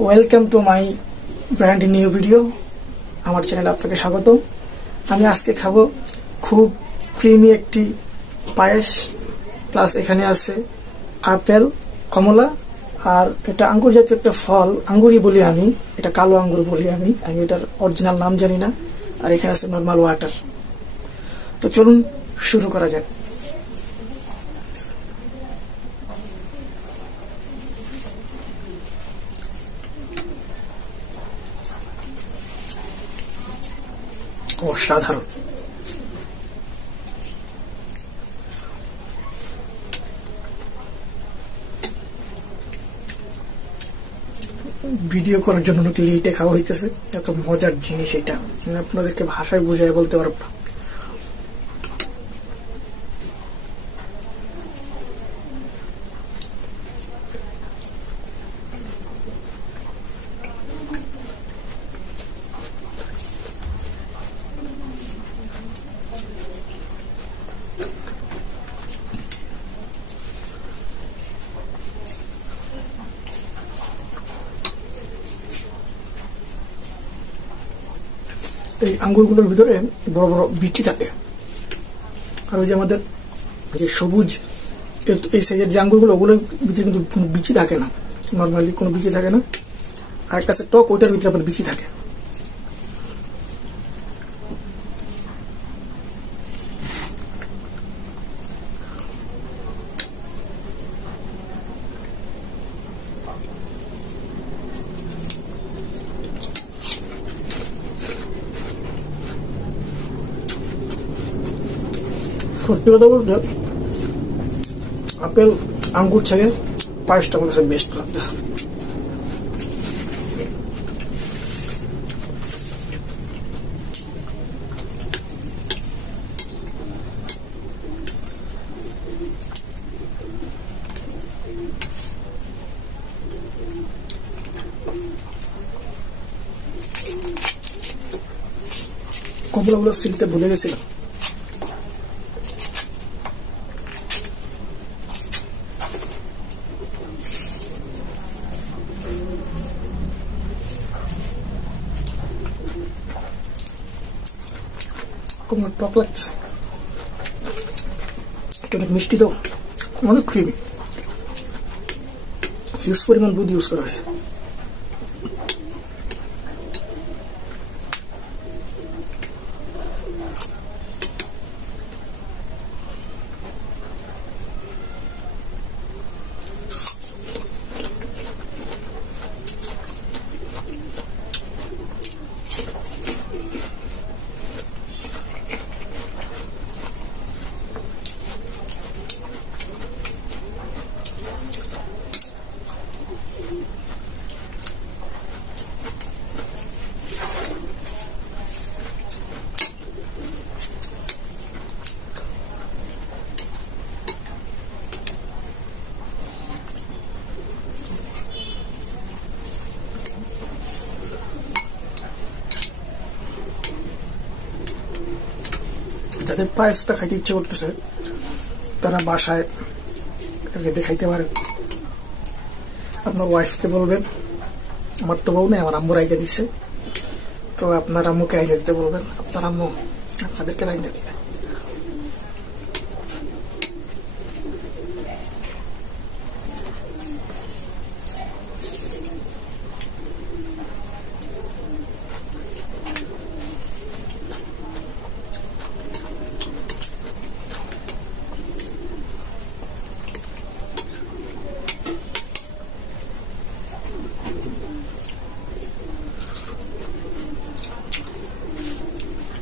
Welcome to my brand new video. আমার চ্যানেলে আপনাকে স্বাগত। আমি আজকে খাবো খুব ক্রিমি একটি পায়েস, প্লাস এখানে আছে আপেল, কমলা, আর এটা আঙ্গুর জাতীয় একটা ফল, আঙ্গুরই বলি আমি, এটা কালো আঙ্গুর বলি আমি এটার অরিজিনাল নাম জানি না। আর এখানে আছে নর্মাল ওয়াটার। তো চলুন শুরু করা যাক। অসাধারণ। ভিডিও করার জন্য নাকি লেটে খাওয়া হইতেছে, এত মজার জিনিস এটা আপনাদেরকে ভাষায় বুঝায় বলতে পারবো না। এই আঙ্গুরগুলোর ভিতরে বড় বড় বিচি থাকে, আর ওই যে আমাদের যে সবুজ এই সাইজের যে আঙ্গুরগুলো, ওগুলোর ভিতরে কিন্তু কোনো বিচি থাকে না, নর্মালি কোনো বিচি থাকে না। আর একটা আছে টক, ওইটার ভিতরে আবার বিচি থাকে। সত্যি কথা বলতে আপেল আঙ্গুর থেকে পায়েসটা আমার কাছে বেস্ট লাগতেছে। কমলাগুলো সিলতে ভুলে গেছিলাম। টক লাগতেছে, অনেক মিষ্টি, তো অনেক ক্রিমি, হিউজ পরিমাণ দুধ ইউজ করা হয়েছে। যাদের পায়েসটা খাইতে ইচ্ছে করতেছে তারা বাসায় রেঁধে খাইতে পারেন। আপনার ওয়াইফকে বলবেন, আমার তো বউ নেই, আমার আম্মু রাইতে দিচ্ছে, তো আপনার আম্মুকে রাইতে দিতে বলবেন, আপনার আম্মু আপনাদেরকে রাইতে দিবে।